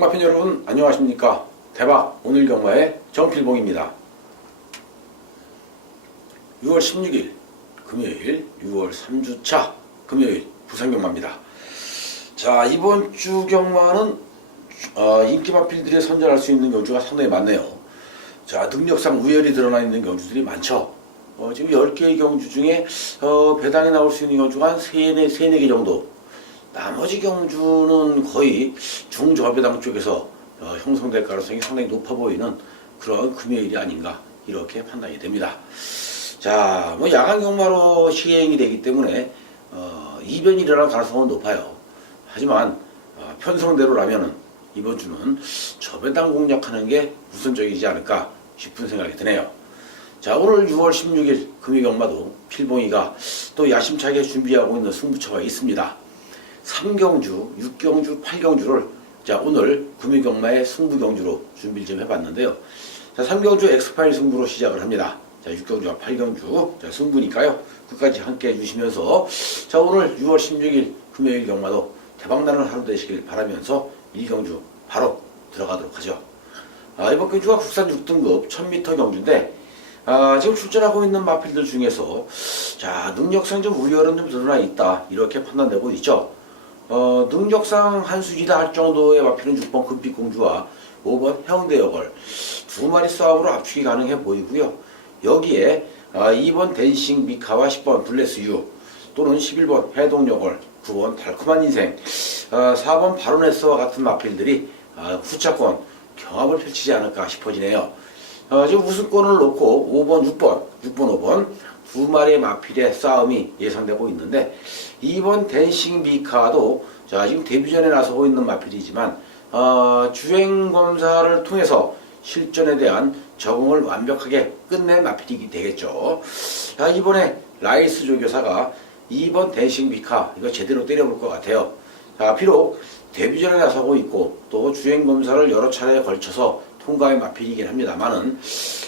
경마팬 여러분 안녕하십니까. 대박 오늘 경마의 정필봉입니다. 6월 16일 금요일 6월 3주차 금요일 부산경마입니다. 자, 이번 주 경마는 인기 마필들이 선전할 수 있는 경주가 상당히 많네요. 자, 능력상 우열이 드러나 있는 경주들이 많죠. 지금 10개의 경주 중에 배당에 나올 수 있는 경주가 한 3-4개 정도. 나머지 경주는 거의 중저배당 쪽에서 형성될 가능성이 상당히 높아 보이는 그런 금요일이 아닌가 이렇게 판단이 됩니다. 자, 야간 경마로 시행이 되기 때문에 이변이 일어날 가능성은 높아요. 하지만 편성대로라면은 이번 주는 저배당 공략하는 게 우선적이지 않을까 싶은 생각이 드네요. 자, 오늘 6월 16일 금요경마도 필봉이가 또 야심차게 준비하고 있는 승부처가 있습니다. 3경주, 6경주, 8경주를 자, 오늘 금요경마의 승부경주로 준비를 좀 해봤는데요. 자, 3경주 엑스파일 승부로 시작을 합니다. 자, 6경주와 8경주 자, 승부니까요. 끝까지 함께 해주시면서 자, 오늘 6월 16일 금요일 경마도 대박나는 하루 되시길 바라면서 1경주 바로 들어가도록 하죠. 이번 경주가 국산 6등급 1000m 경주인데 지금 출전하고 있는 마필들 중에서 자, 능력상 좀 우열은 좀 드러나 있다 이렇게 판단되고 있죠. 능력상 한수지다 할 정도의 마필은 6번 금빛공주와 5번 해운대여걸 두 마리 싸움으로 압축이 가능해 보이고요. 여기에 2번 댄싱 미카와 10번 블레스유 또는 11번 해동여걸 9번 달콤한 인생 4번 바로네스와 같은 마필들이 후차권 경합을 펼치지 않을까 싶어지네요. 지금 우승권을 놓고 5번, 6번, 5번 두 마리의 마필의 싸움이 예상되고 있는데 2번 댄싱 미카도 자, 지금 데뷔전에 나서고 있는 마필이지만 주행검사를 통해서 실전에 대한 적응을 완벽하게 끝낸 마필이 되겠죠. 자, 이번에 라이스 조교사가 2번 댄싱 미카 이거 제대로 때려볼 것 같아요. 자, 비록 데뷔전에 나서고 있고 또 주행검사를 여러 차례에 걸쳐서 통과의 마필이긴 합니다만은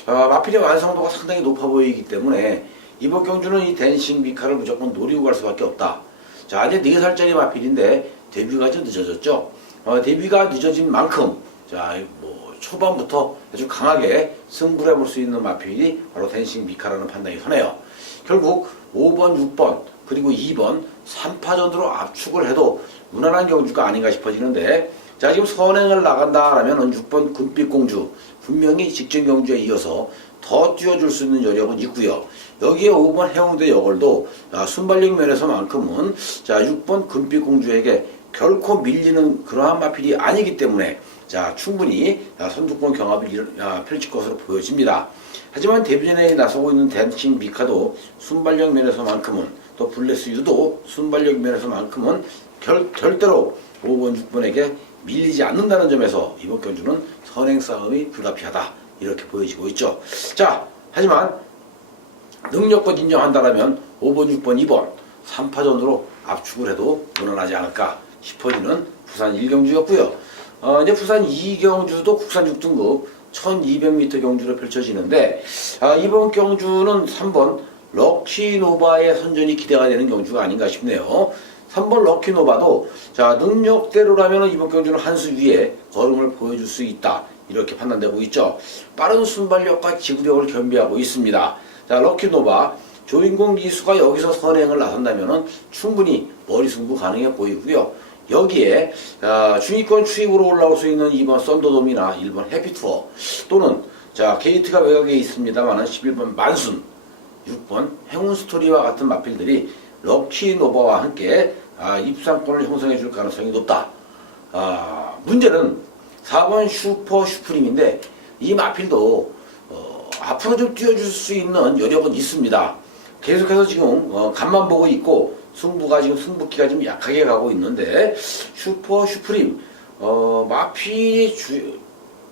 마필의 완성도가 상당히 높아 보이기 때문에 이번 경주는 이 댄싱 미카를 무조건 노리고 갈 수밖에 없다. 자, 이제 4살짜리 마필인데 데뷔가 좀 늦어졌죠. 데뷔가 늦어진 만큼 자, 초반부터 아주 강하게 승부를 해볼 수 있는 마필이 바로 댄싱 미카라는 판단이 서네요. 결국 5번, 6번 그리고 2번 3파전으로 압축을 해도 무난한 경주가 아닌가 싶어지는데 자, 지금 선행을 나간다라면 6번 금빛공주 분명히 직전 경주에 이어서 더 뛰어줄 수 있는 여력은 있고요. 여기에 5번 해운대 여걸도 순발력 면에서만큼은 자, 6번 금빛공주에게 결코 밀리는 그러한 마필이 아니기 때문에 자, 충분히 선두권 경합을 펼칠 것으로 보여집니다. 하지만 데뷔전에 나서고 있는 댄싱 미카도 순발력 면에서만큼은 또 블레스 유도 순발력 면에서만큼은 절대로 5번, 6번에게 밀리지 않는다는 점에서 이번 경주는 선행 싸움이 불가피하다 이렇게 보여지고 있죠. 자, 하지만 능력껏 인정한다라면 5번, 6번, 2번 3파전으로 압축을 해도 무난하지 않을까 싶어지는 부산 1경주였고요. 이제 부산 2경주도 국산 6등급 1200m 경주로 펼쳐지는데 이번 경주는 3번 럭키노바의 선전이 기대가 되는 경주가 아닌가 싶네요. 3번 럭키노바도 자, 능력대로라면 이번 경주는 한 수 위에 걸음을 보여줄 수 있다 이렇게 판단되고 있죠. 빠른 순발력과 지구력을 겸비하고 있습니다. 자, 럭키노바 조인공 기수가 여기서 선행을 나선다면 충분히 머리 승부 가능해 보이고요. 여기에 중위권 추입으로 올라올 수 있는 2번 썬더돔이나 1번 해피투어 또는 자, 게이트가 외곽에 있습니다만 11번 만순 6번 행운스토리와 같은 마필들이 럭키노바와 함께 입상권을 형성해 줄 가능성이 높다. 문제는 4번 슈퍼 슈프림인데 이 마필도 앞으로 좀 뛰어줄 수 있는 여력은 있습니다. 계속해서 지금 간만 보고 있고 승부기가 좀 약하게 가고 있는데 슈퍼 슈프림 마필이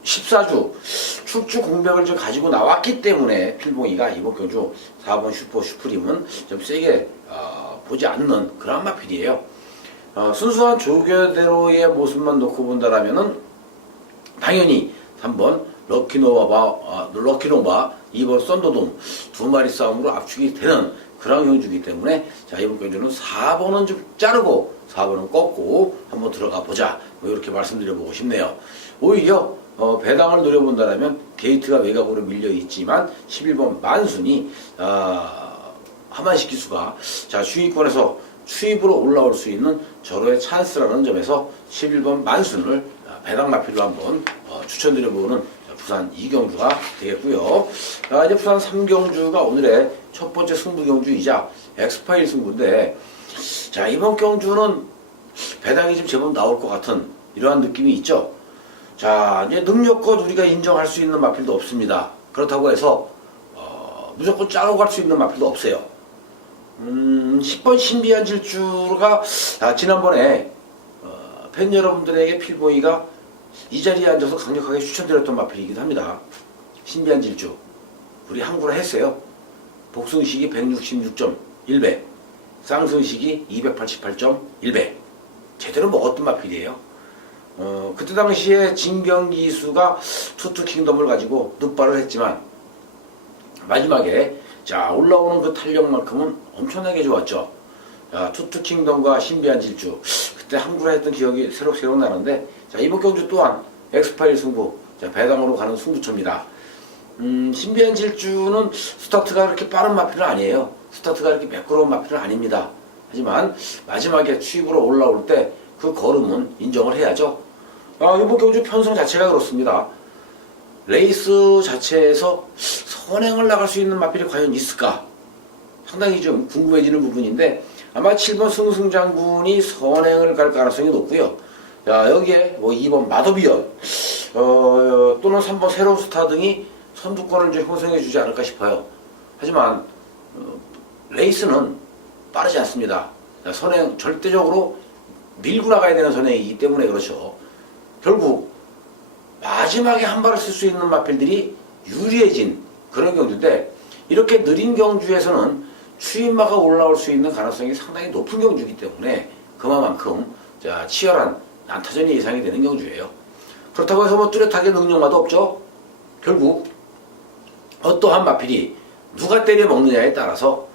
14주 출주 공백을 좀 가지고 나왔기 때문에 필봉이가 이번 경주 4번 슈퍼 슈프림은 좀 세게 보지 않는 그런 마필이에요. 순수한 조교대로의 모습만 놓고 본다라면은 당연히 3번 럭키노바 2번 썬더돔 두 마리 싸움으로 압축이 되는 그런 경주이기 때문에 자, 이번 경주는 4번은 좀 자르고 4번은 꺾고 한번 들어가 보자. 뭐 이렇게 말씀드려보고 싶네요. 오히려 배당을 노려본다면 게이트가 외곽으로 밀려 있지만 11번 만순이 하만식 기수가 자, 주위권에서 추입으로 올라올 수 있는 절호의 찬스라는 점에서 11번 만순을 배당 마필로 한번 추천드려보는 부산 2경주가 되겠고요. 이제 부산 3경주가 오늘의 첫 번째 승부 경주이자 엑스파일 승부인데, 자, 이번 경주는 배당이 좀 제법 나올 것 같은 이러한 느낌이 있죠. 자, 이제 능력껏 우리가 인정할 수 있는 마필도 없습니다. 그렇다고 해서 무조건 짜고 갈 수 있는 마필도 없어요. 10번 신비한 질주가 지난번에 팬 여러분들에게 필보이가 이 자리에 앉아서 강력하게 추천드렸던 마필이기도 합니다. 신비한 질주 우리 항구라 했어요. 복승식이 166.1배, 쌍승식이 288.1배, 제대로 먹었던 마필이에요. 그때 당시에 진경기수가 투투킹덤을 가지고 늑발을 했지만 마지막에 자, 올라오는 그 탄력만큼은 엄청나게 좋았죠. 자, 투투킹덤과 신비한 질주 그때 항구라 했던 기억이 새록새록 나는데, 자, 이번 경주 또한 엑스파일 승부, 자, 배당으로 가는 승부처입니다. 신비한 질주는 스타트가 그렇게 빠른 마필은 아니에요. 스타트가 이렇게 매끄러운 마필은 아닙니다. 하지만 마지막에 추입으로 올라올 때 그 걸음은 인정을 해야죠. 이번 경주 편성 자체가 그렇습니다. 레이스 자체에서 선행을 나갈 수 있는 마필이 과연 있을까? 상당히 좀 궁금해지는 부분인데, 아마 7번 승승장군이 선행을 갈 가능성이 높고요. 자, 여기에 뭐 2번 마더비언 또는 3번 새로운 스타 등이 선두권을 좀 형성해 주지 않을까 싶어요. 하지만 레이스는 빠르지 않습니다. 자, 선행 절대적으로 밀고 나가야 되는 선행이기 때문에 그렇죠. 결국 마지막에 한 발을 쓸 수 있는 마필들이 유리해진 그런 경주인데, 이렇게 느린 경주에서는 추임마가 올라올 수 있는 가능성이 상당히 높은 경주이기 때문에 그만큼 자, 치열한 난타전이 예상이 되는 경주예요. 그렇다고 해서 뭐 뚜렷하게 능력마도 없죠. 결국 어떠한 마필이 누가 때려 먹느냐에 따라서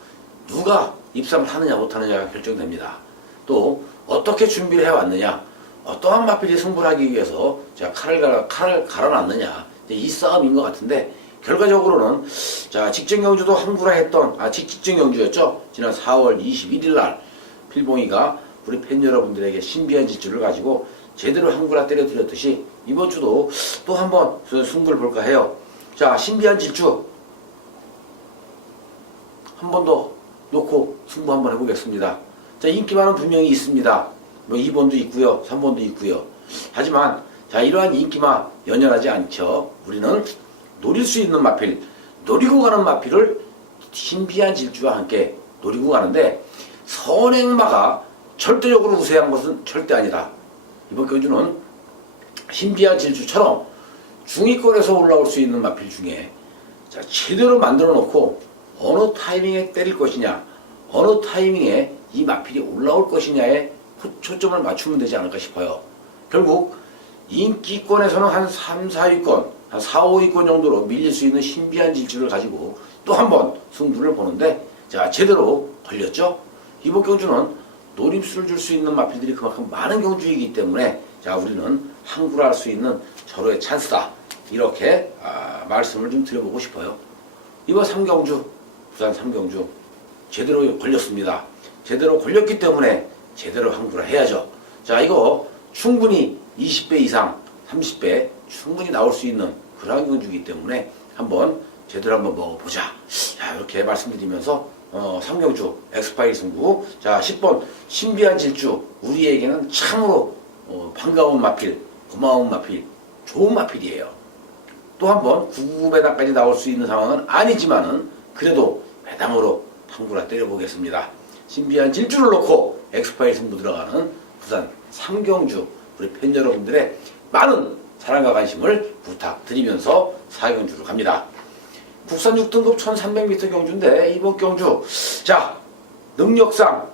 누가 입상을 하느냐 못하느냐가 결정됩니다. 또 어떻게 준비를 해왔느냐, 어떠한 마필이 승부를 하기 위해서 자, 칼을 갈아놨느냐, 이 싸움인 것 같은데, 결과적으로는 자, 직전 경주도 항구라 했던 직전 경주였죠. 지난 4월 21일 날 필봉이가 우리 팬 여러분들에게 신비한 질주를 가지고 제대로 항구라 때려드렸듯이 이번 주도 또 한번 승부를 볼까 해요. 자, 신비한 질주 한 번 더 놓고 승부 한번 해보겠습니다. 자, 인기만은 분명히 있습니다. 뭐 2번도 있고요, 3번도 있고요. 하지만 자, 이러한 인기만 연연하지 않죠. 우리는 노릴 수 있는 마필, 노리고 가는 마필을 신비한 질주와 함께 노리고 가는데, 선행마가 절대적으로 우세한 것은 절대 아니다. 이번 경주는 신비한 질주처럼 중위권에서 올라올 수 있는 마필 중에 자, 제대로 만들어 놓고 어느 타이밍에 때릴 것이냐, 어느 타이밍에 이 마필이 올라올 것이냐에 초점을 맞추면 되지 않을까 싶어요. 결국 인기권에서는 한 3, 4위권, 한 4, 5위권 정도로 밀릴 수 있는 신비한 질주를 가지고 또 한 번 승부를 보는데, 자, 제대로 걸렸죠. 이번 경주는 노림수를 줄 수 있는 마필들이 그만큼 많은 경주이기 때문에 자, 우리는 항구라 할 수 있는 절호의 찬스다. 이렇게 말씀을 좀 드려보고 싶어요. 이번 3경주, 부산 3경주 제대로 걸렸습니다. 제대로 걸렸기 때문에 제대로 항구라 해야죠. 자, 이거 충분히 20배 이상, 30배 충분히 나올 수 있는 그런 경주이기 때문에 한번 제대로 한번 먹어보자. 자, 이렇게 말씀드리면서 3경주 엑스파일 승부, 자, 10번 신비한 질주, 우리에게는 참으로 반가운 마필, 고마운 마필, 좋은 마필이에요. 또 한번 9배당까지 나올 수 있는 상황은 아니지만은 그래도 배당으로 항구라 때려보겠습니다. 신비한 질주를 놓고 엑스파일 승부 들어가는 부산 3경주 우리 팬 여러분들의 많은 사랑과 관심을 부탁드리면서 4경주로 갑니다. 국산 6등급 1300m 경주인데, 이번 경주 자, 능력상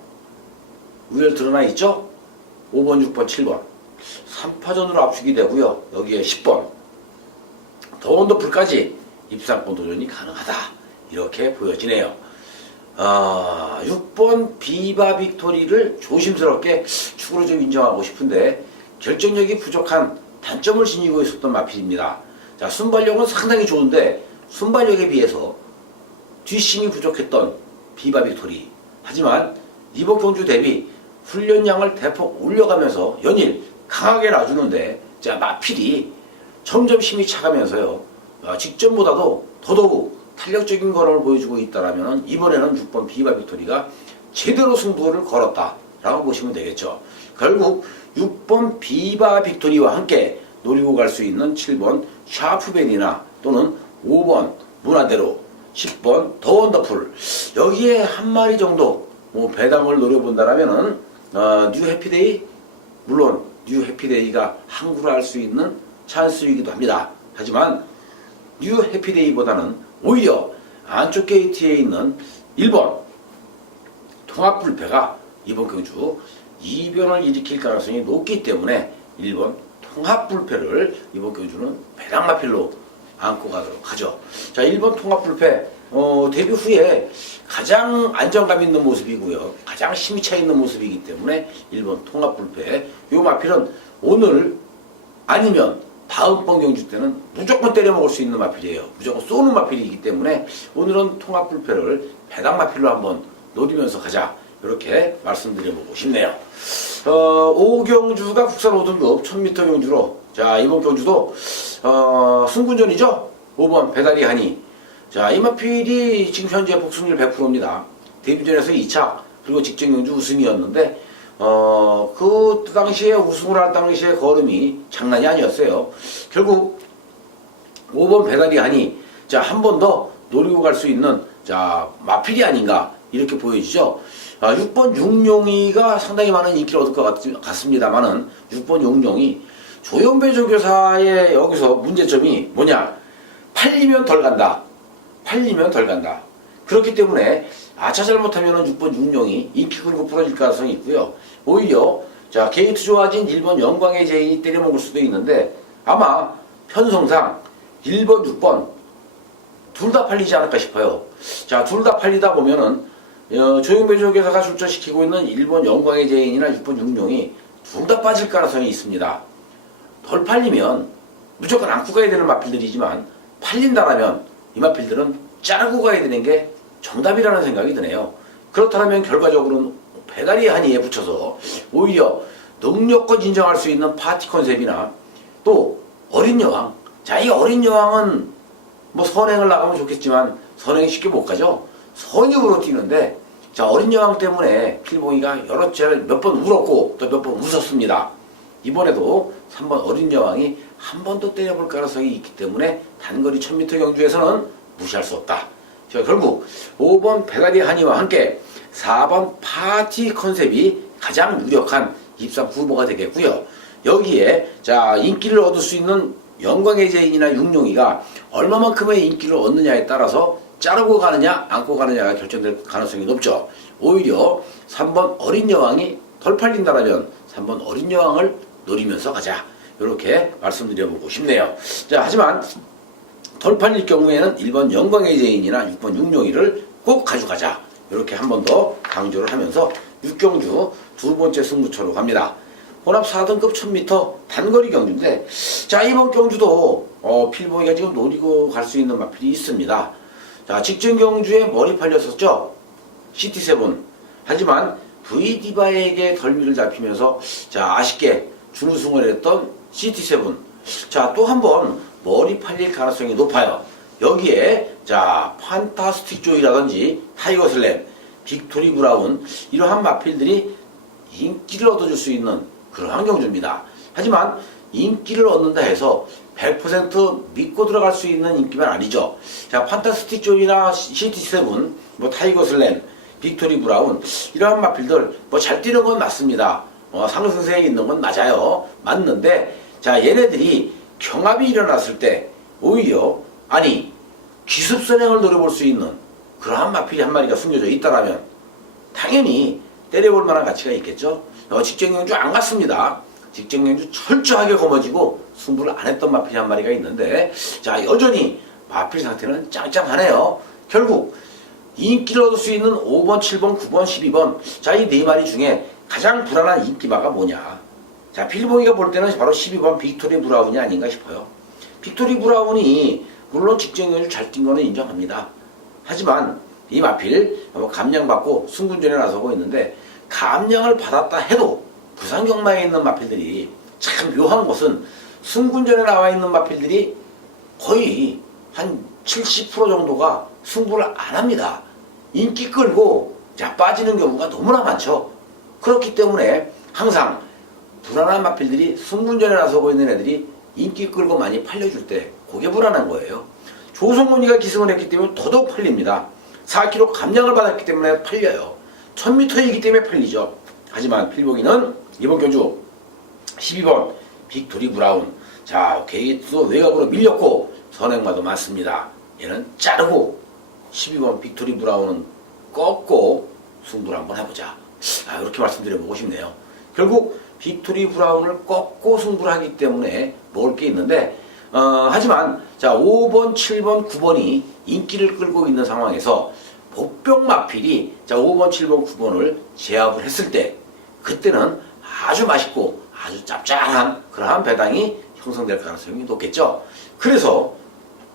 우열 드러나 있죠. 5번, 6번, 7번 3파전으로 압축이 되고요. 여기에 10번 더원더풀까지 입상권 도전이 가능하다. 이렇게 보여지네요. 6번 비바 빅토리를 조심스럽게 축으로 좀 인정하고 싶은데 결정력이 부족한 단점을 지니고 있었던 마필입니다. 자, 순발력은 상당히 좋은데 순발력에 비해서 뒷심이 부족했던 비바 빅토리. 하지만 이번 경주 대비 훈련량을 대폭 올려가면서 연일 강하게 놔주는데 자, 마필이 점점 힘이 차가면서요. 직전보다도 더더욱 탄력적인 걸음을 보여주고 있다라면 이번에는 6번 비바 빅토리가 제대로 승부를 걸었다라고 보시면 되겠죠. 결국 6번 비바 빅토리와 함께 노리고 갈 수 있는 7번 샤프벤이나 또는 5번 문화대로 10번 더 원더풀 여기에 한 마리 정도 배당을 노려본다라면은 뉴 해피데이 물론 뉴 해피데이가 항구를 할 수 있는 찬스이기도 합니다. 하지만 뉴 해피데이보다는 오히려 안쪽 게이트에 있는 1번 통합불패가 이번 경주 이변을 일으킬 가능성이 높기 때문에 1번 통합불패를 이번 경주는 배당마필로 안고 가도록 하죠. 자, 1번 통합불패 데뷔 후에 가장 안정감 있는 모습이고요. 가장 힘이 차 있는 모습이기 때문에 1번 통합불패 이 마필은 오늘 아니면 다음번 경주 때는 무조건 때려 먹을 수 있는 마필이에요. 무조건 쏘는 마필이기 때문에 오늘은 통합불패를 배당마필로 한번 노리면서 가자. 이렇게 말씀드려보고 싶네요. 5경주가 국산 5등급 1000m 경주로 자, 이번 경주도 승군전이죠. 5번 배다리 하니 자, 이 마필이 지금 현재 복승률 100%입니다. 데뷔전에서 2차 그리고 직전 경주 우승이었는데 그 당시에 우승을 할 당시에 걸음이 장난이 아니었어요. 결국 5번 배달이 하니 자, 한 번 더 노리고 갈 수 있는 자, 마필이 아닌가 이렇게 보여지죠. 6번 육룡이가 상당히 많은 인기를 얻을 것 같습니다만은 6번 육룡이 조영배 조교사의 여기서 문제점이 뭐냐? 팔리면 덜 간다. 팔리면 덜 간다. 그렇기 때문에 아차 잘못하면 6번 육룡이 인기 끌고 부러질 가능성이 있고요. 오히려 자, 게이트 좋아진 1번 영광의 제인이 때려먹을 수도 있는데 아마 편성상 1번, 6번 둘 다 팔리지 않을까 싶어요. 자, 둘 다 팔리다 보면은 조영배 조교사가 출전시키고 있는 1번 영광의 제인이나 6번 육룡이 둘 다 빠질 가능성이 있습니다. 덜 팔리면 무조건 안고 가야 되는 마필들이지만 팔린다라면 이 마필들은 자르고 가야 되는 게 정답이라는 생각이 드네요. 그렇다면 결과적으로는 배다리 한이에 붙여서 오히려 능력껏 인정할 수 있는 파티 컨셉이나 또 어린 여왕. 자, 이 어린 여왕은 뭐 선행을 나가면 좋겠지만 선행이 쉽게 못 가죠. 선육으로 뛰는데 자, 어린 여왕 때문에 필봉이가 여러 차례 몇 번 울었고 또 몇 번 웃었습니다. 이번에도 3번 어린 여왕이 한 번 더 때려볼 가능성이 있기 때문에 단거리 1000m 경주에서는 무시할 수 없다. 자, 결국 5번 배다리 한이와 함께 4번 파티 컨셉이 가장 유력한 입상 후보가 되겠고요. 여기에 자, 인기를 얻을 수 있는 영광의 제인이나 육룡이가 얼마만큼의 인기를 얻느냐에 따라서 자르고 가느냐 안고 가느냐가 결정될 가능성이 높죠. 오히려 3번 어린 여왕이 덜 팔린다라면 3번 어린 여왕을 노리면서 가자. 이렇게 말씀드려보고 싶네요. 자, 하지만 덜 팔릴 경우에는 1번 영광의 제인이나 6번 육룡이를 꼭 가져가자. 이렇게 한 번 더 강조를 하면서 6경주 두 번째 승부처로 갑니다. 혼합 4등급 1000m 단거리 경주인데 자, 이번 경주도 필봉이가 지금 노리고 갈 수 있는 마필이 있습니다. 자, 직전 경주에 머리 팔렸었죠. CT7. 하지만 V디바에게 덜미를 잡히면서 자, 아쉽게 준우승을 했던 CT7. 자, 또 한 번 머리 팔릴 가능성이 높아요. 여기에 자, 판타스틱 조이라든지 타이거 슬램, 빅토리 브라운 이러한 마필들이 인기를 얻어줄 수 있는 그러한 경주입니다. 하지만 인기를 얻는다 해서 100% 믿고 들어갈 수 있는 인기만 아니죠. 자, 판타스틱 조이나 CT7, 뭐 타이거 슬램, 빅토리 브라운 이러한 마필들 뭐 잘 뛰는 건 맞습니다. 상승세에 있는 건 맞아요. 맞는데 자, 얘네들이 경합이 일어났을 때 오히려 아니 기습선행을 노려볼 수 있는 그러한 마필이 한 마리가 숨겨져 있다라면 당연히 때려볼 만한 가치가 있겠죠. 직전 경주 안 갔습니다. 직전 경주 철저하게 거머쥐고 승부를 안 했던 마필이 한 마리가 있는데 자, 여전히 마필 상태는 짱짱하네요. 결국 인기를 얻을 수 있는 5번, 7번, 9번, 12번. 자, 이 네 마리 중에 가장 불안한 인기마가 뭐냐? 자, 필봉이가 볼 때는 바로 12번 빅토리 브라운이 아닌가 싶어요. 빅토리 브라운이 물론 직전경주 잘 뛴 거는 인정합니다. 하지만 이 마필 감량받고 승군전에 나서고 있는데, 감량을 받았다 해도 부산 경마에 있는 마필들이 참 묘한 것은 승군전에 나와 있는 마필들이 거의 한 70% 정도가 승부를 안 합니다. 인기 끌고 자 빠지는 경우가 너무나 많죠. 그렇기 때문에 항상 불안한 마필들이 승군전에 나서고 있는 애들이 인기 끌고 많이 팔려줄 때 그게 불안한 거예요. 조성문이가 기승을 했기 때문에 더더욱 팔립니다. 4kg 감량을 받았기 때문에 팔려요. 1000m이기 때문에 팔리죠. 하지만 필봉이는 이번 경주 12번 빅토리 브라운, 자 게이트도 외곽으로 밀렸고 선행마도 많습니다. 얘는 자르고 12번 빅토리 브라운은 꺾고 승부를 한번 해보자. 이렇게 말씀드려보고 싶네요. 결국 빅토리 브라운을 꺾고 승부를 하기 때문에 먹을 게 있는데, 하지만 자 5번, 7번, 9번이 인기를 끌고 있는 상황에서 복병 마필이 자 5번, 7번, 9번을 제압을 했을 때, 그때는 아주 맛있고 아주 짭짤한 그러한 배당이 형성될 가능성이 높겠죠. 그래서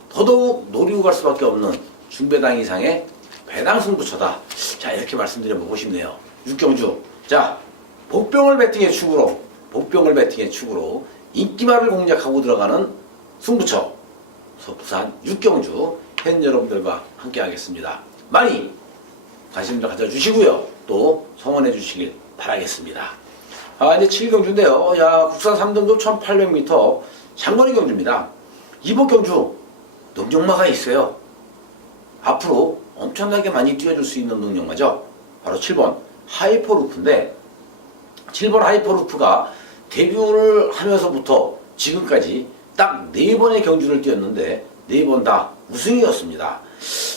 더더욱 노리고 갈 수밖에 없는 중배당 이상의 배당 승부처다. 자, 이렇게 말씀드려보고 싶네요. 육경주. 자, 복병을 배팅의 축으로 인기말을 공략하고 들어가는 승부처 서부산 육경주 팬 여러분들과 함께 하겠습니다. 많이 관심을 가져주시고요. 또 성원해 주시길 바라겠습니다. 이제 7경주인데요. 야, 국산 3등급 1800m 장거리 경주입니다. 이번 경주 능력마가 있어요. 앞으로 엄청나게 많이 뛰어줄 수 있는 능력마죠. 바로 7번 하이퍼루프인데, 7번 하이퍼루프가 데뷔를 하면서부터 지금까지 딱 4번의 경주를 뛰었는데 4번 다 우승이었습니다.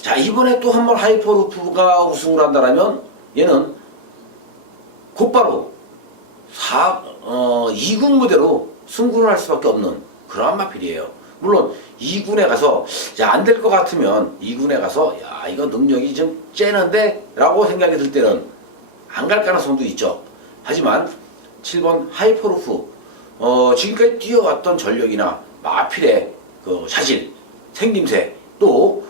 자, 이번에 또 한 번 하이퍼루프가 우승을 한다면 얘는 곧바로 2군 무대로 승부를 할 수밖에 없는 그러한 마필이에요. 물론 2군에 가서 안 될 것 같으면 2군에 가서 야 이거 능력이 좀 째는데 라고 생각이 들 때는 안 갈 가능성도 있죠. 하지만 7번 하이퍼루프 지금까지 뛰어왔던 전력이나 마필의 그 자질, 생김새, 또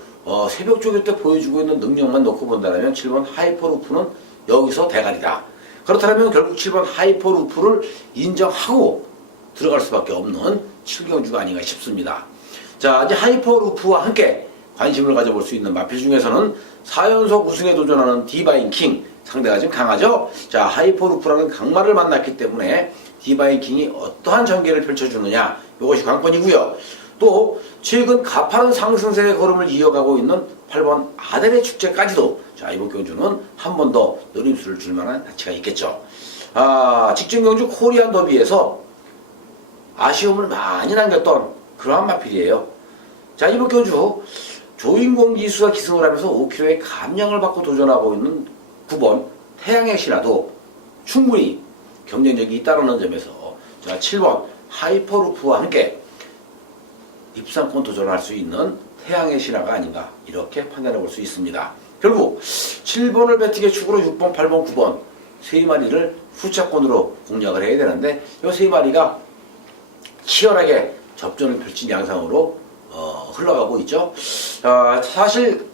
새벽 조교 때 보여주고 있는 능력만 놓고 본다면 7번 하이퍼루프는 여기서 대가리다. 그렇다면 결국 7번 하이퍼루프를 인정하고 들어갈 수밖에 없는 7경주가 아닌가 싶습니다. 자, 이제 하이퍼루프와 함께 관심을 가져볼 수 있는 마필 중에서는 4연속 우승에 도전하는 디바인 킹, 상대가 좀 강하죠? 자, 하이퍼루프라는 강마를 만났기 때문에 디바인 킹이 어떠한 전개를 펼쳐주느냐, 이것이 관건이고요. 또 최근 가파른 상승세의 걸음을 이어가고 있는 8번 아델의 축제까지도 자 이번 경주는 한 번 더 노림수를 줄 만한 가치가 있겠죠. 직전 경주 코리안 더비에서 아쉬움을 많이 남겼던 그러한 마필이에요. 자, 이번 경주 조인공 기수가 기승을 하면서 5kg의 감량을 받고 도전하고 있는 9번 태양의 신화도 충분히 경쟁력이 있다는 점에서 자 7번 하이퍼루프와 함께 입상권 도전할 수 있는 태양의 신화가 아닌가 이렇게 판단해 볼 수 있습니다. 결국 7번을 배팅의 축으로 6번, 8번, 9번 세 마리를 후차권으로 공략을 해야 되는데 이 세 마리가 치열하게 접전을 펼친 양상으로 흘러가고 있죠. 사실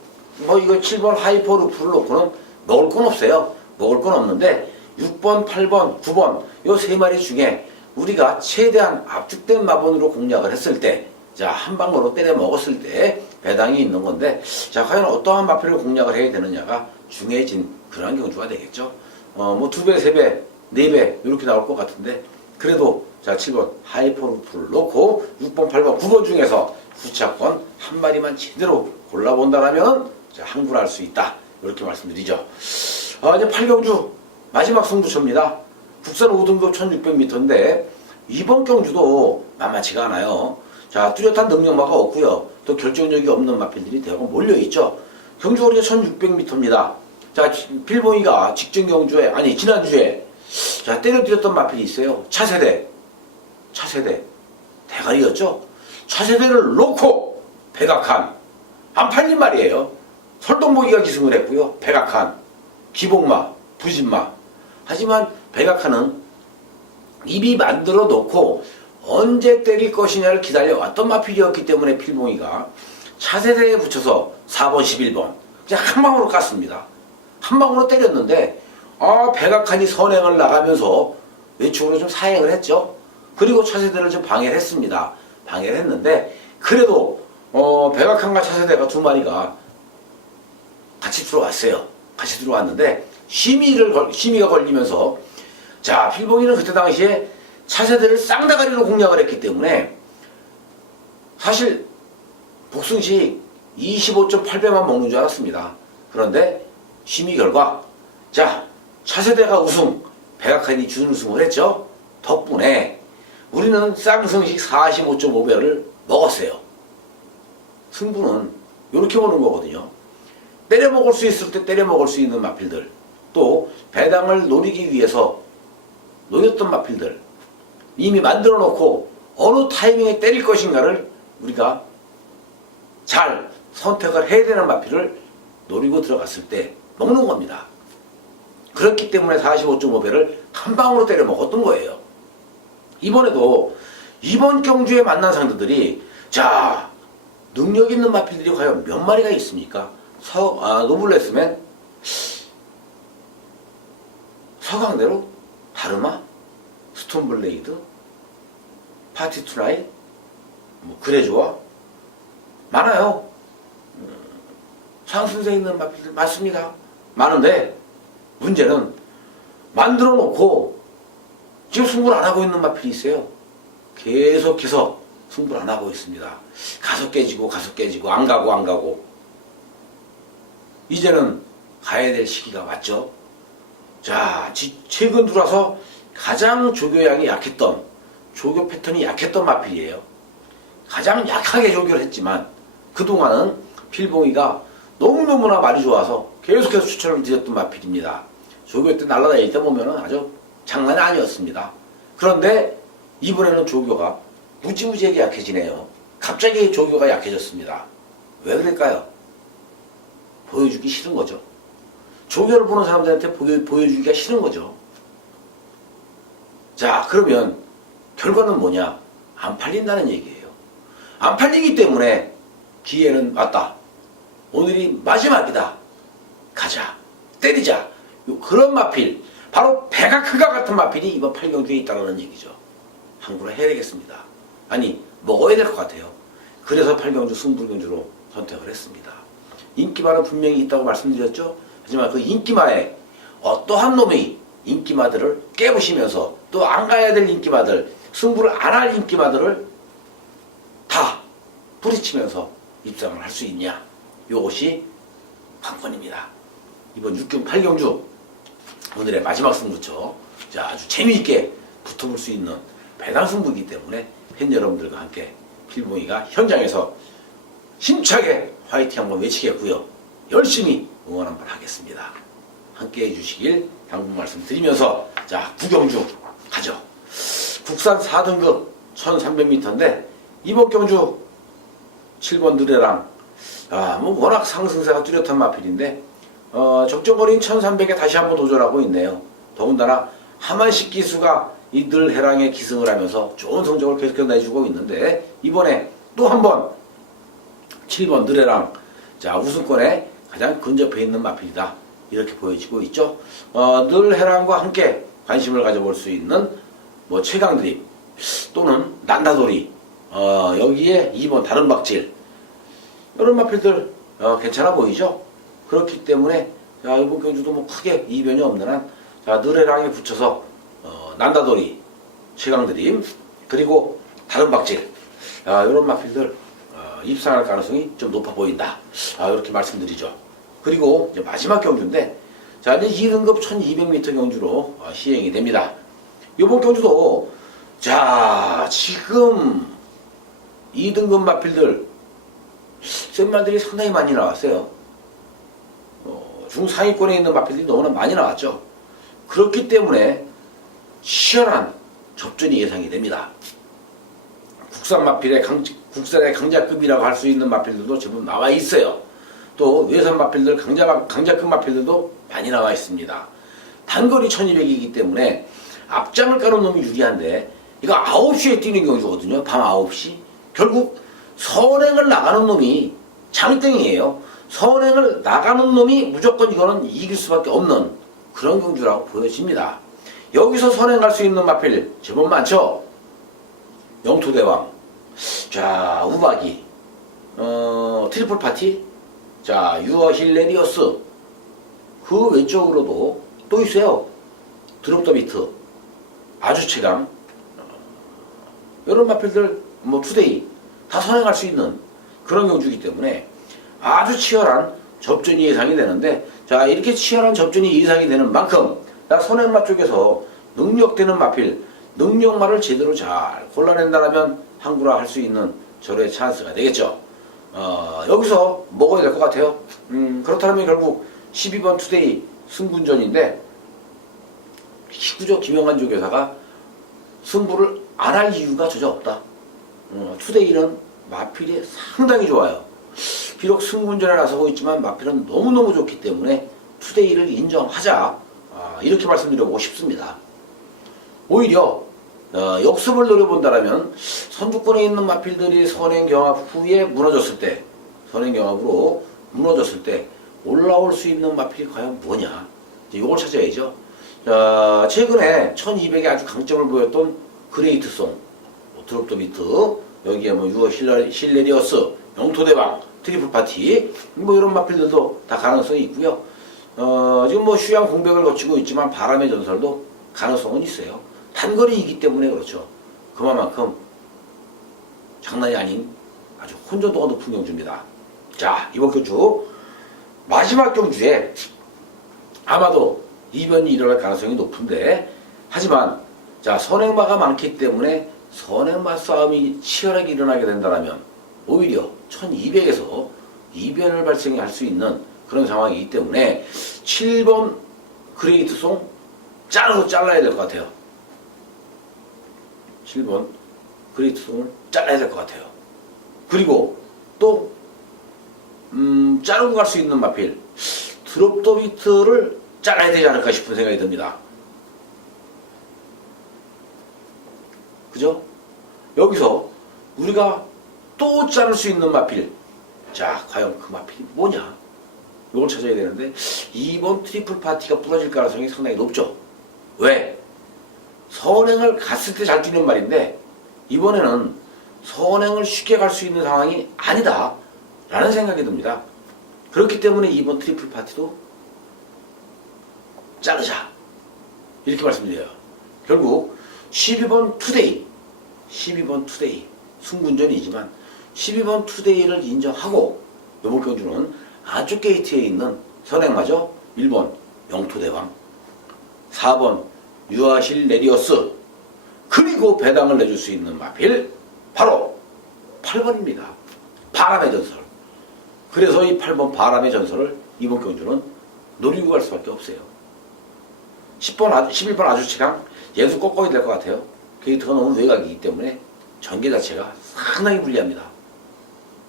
뭐 이거 7번 하이퍼루프를 놓고는 먹을 건 없어요. 먹을 건 없는데 6번, 8번, 9번 이 세 마리 중에 우리가 최대한 압축된 마번으로 공략을 했을 때 자, 한 방으로 때려 먹었을 때 배당이 있는 건데, 자, 과연 어떠한 마필을 공략을 해야 되느냐가 중요해진 그런 경주가 되겠죠. 뭐 2배, 3배, 4배, 이렇게 나올 것 같은데, 그래도 자, 7번 하이퍼루프를 놓고 6번, 8번, 9번 중에서 후차권 한 마리만 제대로 골라본다라면, 자, 항굴할 수 있다. 이렇게 말씀드리죠. 이제 8경주 마지막 승부처입니다. 국산 5등급 1600m인데, 이번 경주도 만만치가 않아요. 자, 뚜렷한 능력마가 없고요. 또 결정력이 없는 마필들이 대부분 몰려있죠. 경주거리가 1600m입니다. 자, 필봉이가 직전 경주에, 아니, 지난주에, 자, 때려드렸던 마필이 있어요. 차세대. 대가리였죠. 차세대를 놓고, 백악한, 안 팔린 말이에요. 설동보기가 기승을 했고요. 백악한, 기복마, 부진마. 하지만 백악한은 이미 만들어 놓고 언제 때릴 것이냐를 기다려왔던 마필이었기 때문에 필봉이가 차세대에 붙여서 4번, 11번 그냥 한 방으로 깠습니다. 한 방으로 때렸는데 백악한이 선행을 나가면서 외축으로 좀 사행을 했죠. 그리고 차세대를 좀 방해를 했습니다. 방해를 했는데 그래도 백악한과 차세대가 두 마리가 같이 들어왔어요. 같이 들어왔는데 심의가 걸리면서 자, 필봉이는 그때 당시에 차세대를 쌍다가리로 공략을 했기 때문에 사실 복승식 25.8배만 먹는 줄 알았습니다. 그런데 심의 결과 자, 차세대가 우승, 백악한이 준우승을 했죠. 덕분에 우리는 쌍승식 45.5배를 먹었어요. 승부는 이렇게 보는 거거든요. 때려 먹을 수 있을 때 때려 먹을 수 있는 마필들, 또 배당을 노리기 위해서 노렸던 마필들, 이미 만들어 놓고 어느 타이밍에 때릴 것인가를 우리가 잘 선택을 해야 되는 마필을 노리고 들어갔을 때 먹는 겁니다. 그렇기 때문에 45.5배를 한 방으로 때려 먹었던 거예요. 이번에도 이번 경주에 만난 상대들이 자, 능력 있는 마필들이 과연 몇 마리가 있습니까? 노블레스맨, 서강대로, 다르마, 스톤블레이드, 파티투나잇, 그래줘와 많아요. 상승세 있는 마필들 많습니다. 많은데 문제는 만들어 놓고 지금 승부를 안 하고 있는 마필이 있어요. 계속해서 승부를 안 하고 있습니다. 가서 깨지고 안 가고 이제는 가야 될 시기가 왔죠. 자, 최근 들어와서 가장 조교양이 약했던, 조교 패턴이 약했던 마필이에요. 가장 약하게 조교를 했지만 그동안은 필봉이가 너무너무나 말이 좋아서 계속해서 추천을 드렸던 마필입니다. 조교 때 날아다닐 때 보면 아주 장난이 아니었습니다. 그런데 이번에는 조교가 무지무지하게 약해지네요. 갑자기 조교가 약해졌습니다. 왜 그럴까요? 보여주기 싫은 거죠. 조교를 보는 사람들한테 보여주기가 싫은 거죠. 자, 그러면 결과는 뭐냐? 안 팔린다는 얘기예요. 안 팔리기 때문에 기회는 왔다. 오늘이 마지막이다. 가자. 때리자. 그런 마필, 바로 백악한과 같은 마필이 이번 8경주에 있다는 얘기죠. 함부로 해야 되겠습니다. 아니, 먹어야 될 것 같아요. 그래서 8경주 승부경주로 선택을 했습니다. 인기마는 분명히 있다고 말씀드렸죠. 하지만 그 인기마에 어떠한 놈이 인기마들을 깨부시면서 또 안 가야 될 인기마들, 승부를 안 할 인기마들을 다 부딪히면서 입상을 할 수 있냐. 이것이 관건입니다. 이번 6경 8경주 오늘의 마지막 승부처, 자, 아주 재미있게 붙어볼 수 있는 배당 승부이기 때문에 팬 여러분들과 함께 필봉이가 현장에서 힘차게 화이팅 한번 외치겠고요. 열심히 응원 한번 하겠습니다. 함께 해주시길 당분 말씀드리면서 자, 구경주 가죠. 국산 4등급 1300m인데 이번 경주 7번 느레랑 워낙 상승세가 뚜렷한 마필인데 적정거리인 1300에 다시 한번 도전하고 있네요. 더군다나 하만식 기수가 이 늘해랑에 기승을 하면서 좋은 성적을 계속해서 내주고 있는데 이번에 또 한번 7번 느레랑 자, 우승권에 가장 근접해 있는 마필이다. 이렇게 보여지고 있죠. 늘해랑과 함께 관심을 가져볼 수 있는 최강드립 또는 난다돌이 여기에 2번 다른박질 이런 마필들 괜찮아 보이죠. 그렇기 때문에 자, 이번 경주도 크게 이변이 없는 한 자, 느레랑에 붙여서 난다돌이, 최강드림 그리고 다른박질 이런 마필들 입상할 가능성이 좀 높아 보인다. 이렇게 말씀드리죠. 그리고 이제 마지막 경주인데 자, 이제 2등급 1200m 경주로 시행이 됩니다. 이번 경주도 자, 지금 2등급 마필들 센 말들이 상당히 많이 나왔어요. 중상위권에 있는 마필들이 너무나 많이 나왔죠. 그렇기 때문에 치열한 접전이 예상이 됩니다. 국산의 강자급이라고 할 수 있는 마필들도 제법 나와 있어요. 또 외선 마필들, 강자급 마필들도 많이 나와 있습니다. 단거리 1200이기 때문에 앞장을 까는 놈이 유리한데 이거 9시에 뛰는 경주거든요. 밤 9시. 결국 선행을 나가는 놈이 장땡이에요. 선행을 나가는 놈이 무조건 이거는 이길 수밖에 없는 그런 경주라고 보여집니다. 여기서 선행할 수 있는 마필 제법 많죠. 영토대왕, 자 우박이, 트리플 파티, 자 유어 힐레리어스, 그 왼쪽으로도 또 있어요. 드롭 더 비트, 아주 체감, 이런 마필들 뭐 투데이 다 선행할 수 있는 그런 경주이기 때문에 아주 치열한 접전이 예상이 되는데, 자 이렇게 치열한 접전이 예상이 되는 만큼 선행마 쪽에서 능력되는 마필, 능력마를 제대로 잘 골라낸다면 항구라 할 수 있는 절호의 찬스가 되겠죠. 여기서 먹어야 될 것 같아요. 그렇다면 결국 12번 투데이 승군전인데 희구조 김영환 조교사가 승부를 안 할 이유가 전혀 없다. 투데이는 마필이 상당히 좋아요. 비록 승군전에 나서고 있지만 마필은 너무너무 좋기 때문에 투데이를 인정하자, 이렇게 말씀드려보고 싶습니다. 오히려 역습을 노려본다라면 선두권에 있는 마필들이 선행경합 후에 무너졌을 때, 선행경합으로 무너졌을 때 올라올 수 있는 마필이 과연 뭐냐, 이걸 찾아야죠. 자, 최근에 1200에 아주 강점을 보였던 그레이트송, 드롭 더 비트, 여기에 뭐 유어 힐레리어스, 영토대왕, 트리플 파티, 뭐 이런 마필들도 다 가능성이 있고요. 지금 뭐 휴양 공백을 거치고 있지만 바람의 전설도 가능성은 있어요. 단거리이기 때문에 그렇죠. 그만큼 장난이 아닌 아주 혼전도가 높은 경주입니다. 자, 이번 경주 마지막 경주에 아마도 이변이 일어날 가능성이 높은데, 하지만 자 선행마가 많기 때문에 선행마 싸움이 치열하게 일어나게 된다면 오히려 1200에서 이변을 발생할 수 있는 그런 상황이기 때문에 7번 그레이트송 잘라야 될 것 같아요. 7번 그레이트송을 잘라야 될 것 같아요. 그리고 또 자르고 갈 수 있는 마필 드롭 더 비트를 잘라야 되지 않을까 싶은 생각이 듭니다. 그죠? 여기서 우리가 또 자를 수 있는 마필, 자 과연 그 마필이 뭐냐, 이걸 찾아야 되는데 2번 트리플 파티가 부러질 가능성이 상당히 높죠. 왜? 선행을 갔을 때 잘 뛰는 말인데 이번에는 선행을 쉽게 갈 수 있는 상황이 아니다 라는 생각이 듭니다. 그렇기 때문에 2번 트리플 파티도 자르자, 이렇게 말씀드려요. 결국 12번 투데이 승군전이지만 12번 투데이를 인정하고 이번 경주는 안쪽 게이트에 있는 선행마저 1번 영토대왕, 4번 유아실 레디어스, 그리고 배당을 내줄 수 있는 마필 바로 8번입니다. 바람의 전설. 그래서 이 8번 바람의 전설을 이번 경주는 노리고 갈 수밖에 없어요. 11번 아주치강 얘도 꺾어야 될 것 같아요. 게이트가 너무 외곽이기 때문에 전개 자체가 상당히 불리합니다.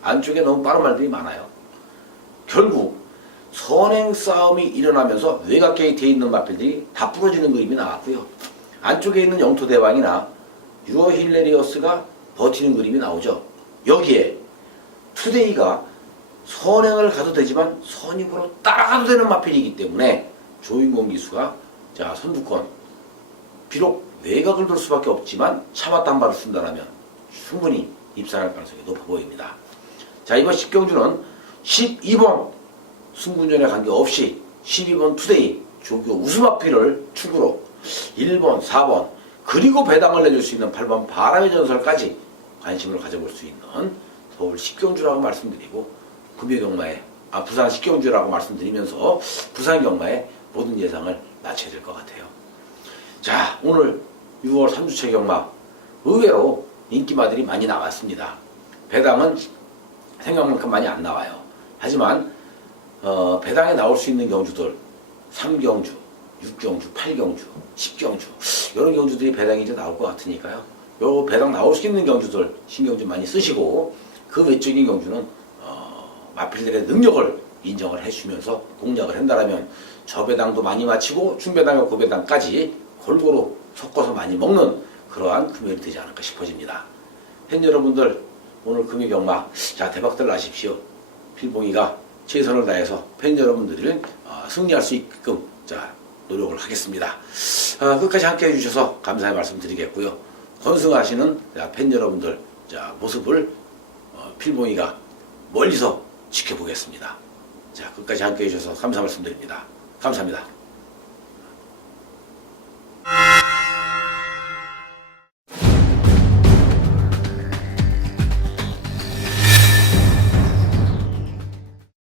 안쪽에 너무 빠른 말들이 많아요. 결국 선행 싸움이 일어나면서 외곽 게이트에 있는 마필들이 다 부러지는 그림이 나왔고요. 안쪽에 있는 영토대왕이나 유어 힐레리어스가 버티는 그림이 나오죠. 여기에 투데이가 선행을 가도 되지만 선입으로 따라가도 되는 마필이기 때문에 조인공 기수가 자 선두권, 비록 외곽을 돌 수밖에 없지만 참았다 한 발을 쓴다면 충분히 입상할 가능성이 높아 보입니다. 자, 이번 10경주는 12번 승군전에 관계없이 12번 투데이 조교 우수마필을 축으로 1번, 4번 그리고 배당을 내줄 수 있는 8번 바람의 전설까지 관심을 가져볼 수 있는 서울 10경주라고 말씀드리고, 구미경마에 부산 10경주라고 말씀드리면서 부산 경마의 모든 예상을 마쳐야 될 것 같아요. 자, 오늘 6월 3주차 경마 의외로 인기마들이 많이 나왔습니다. 배당은 생각만큼 많이 안 나와요. 하지만 배당에 나올 수 있는 경주들 3경주, 6경주, 8경주, 10경주 이런 경주들이 배당이 이제 나올 것 같으니까요. 요 배당 나올 수 있는 경주들 신경 좀 많이 쓰시고, 그 외적인 경주는 마필들의 능력을 인정을 해주면서 공략을 한다라면 저배당도 많이 마치고 중배당과 고배당까지 골고루 섞어서 많이 먹는 그러한 금요일이 되지 않을까 싶어집니다. 팬 여러분들 오늘 금요경마 자 대박들 나십시오. 필봉이가 최선을 다해서 팬 여러분들을 승리할 수 있게끔 자 노력을 하겠습니다. 끝까지 함께 해주셔서 감사의 말씀 드리겠고요. 건승하시는 팬 여러분들 자 모습을 필봉이가 멀리서 지켜보겠습니다. 자 끝까지 함께 해주셔서 감사 말씀드립니다. 감사합니다.